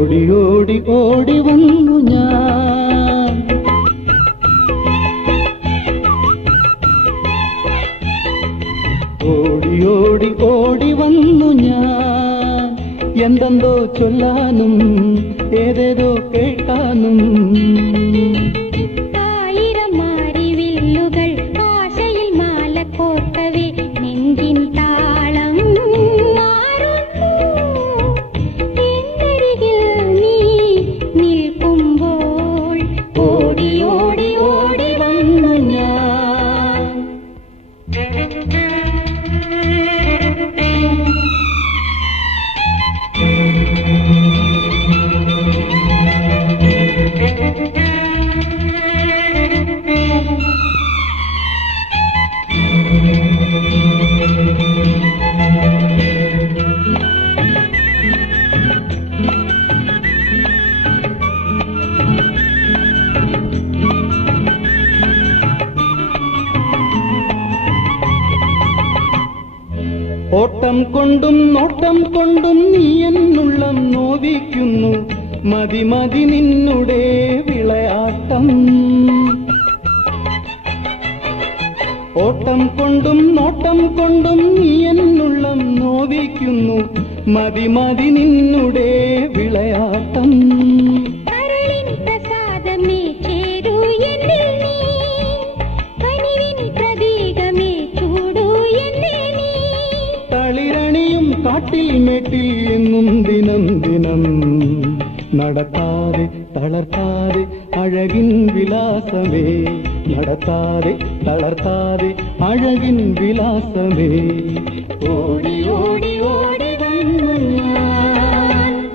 ഓടി ഓടി ഓടി വന്നു ഞാൻ. ഓടി ഓടി ഓടി വന്നു ഞാൻ. എന്തെന്തോ ചൊല്ലാനും ഏതേതോ കേൾക്കാനും. ഓട്ടം കൊണ്ടും നോട്ടം കൊണ്ടും നീ എന്നുള്ളം നോവിക്കുന്നു. മതി മതി നിന്നുടെ വിളയാട്ടം. ഓട്ടം കൊണ്ടും നോട്ടം കൊണ്ടും നീ എന്നുള്ളം നോവിക്കുന്നു. മതി മതി നിന്നുടെ വിളയാട്ടം. തളിരണിയും കാട്ടിൽ മേട്ടിൽ എന്നും ദിനം ദിനം. നടത്താതെ തളർത്താതെ അഴകിൻ വിലാസമേ. നടത്താതെ തളർത്താതെ അഴകിൻ വിലാസമേ. ഓടി ഓടി ഓടി വന്നു ഞാൻ.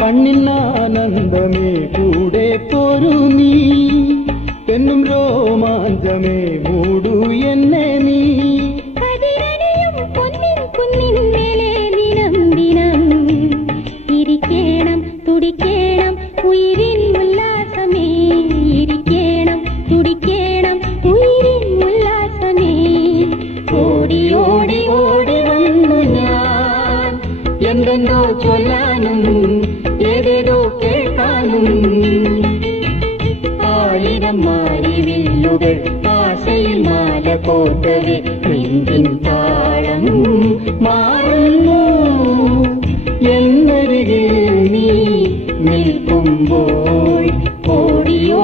കണ്ണിനാനന്ദമേ കൂടെ പോരു നീ. എന്നും രോമാഞ്ചമേ മൂടു എന്നെ നീ. ഇരിക്കണം തുടിക്കണം ഉയിരിൻ ഉല്ലാസമേ. ഇരിക്കണം തുടിക്കണം ഉയിരിൻ ഉല്ലാസമേ. ഓടി ഓടി ഓടി വന്നു ഞാൻ. എന്തെന്തോ ചൊല്ലാനും ഏതേതോ കേൾക്കാനും. ആയിരം മാരിവില്ലുകൾ ആശയിൽ മാല കോർക്കവേ നെഞ്ചിൻ താളം മാറുന്നു. എന്നരികെ നീ നിൽക്കുമ്പോൾ ഓടിയോ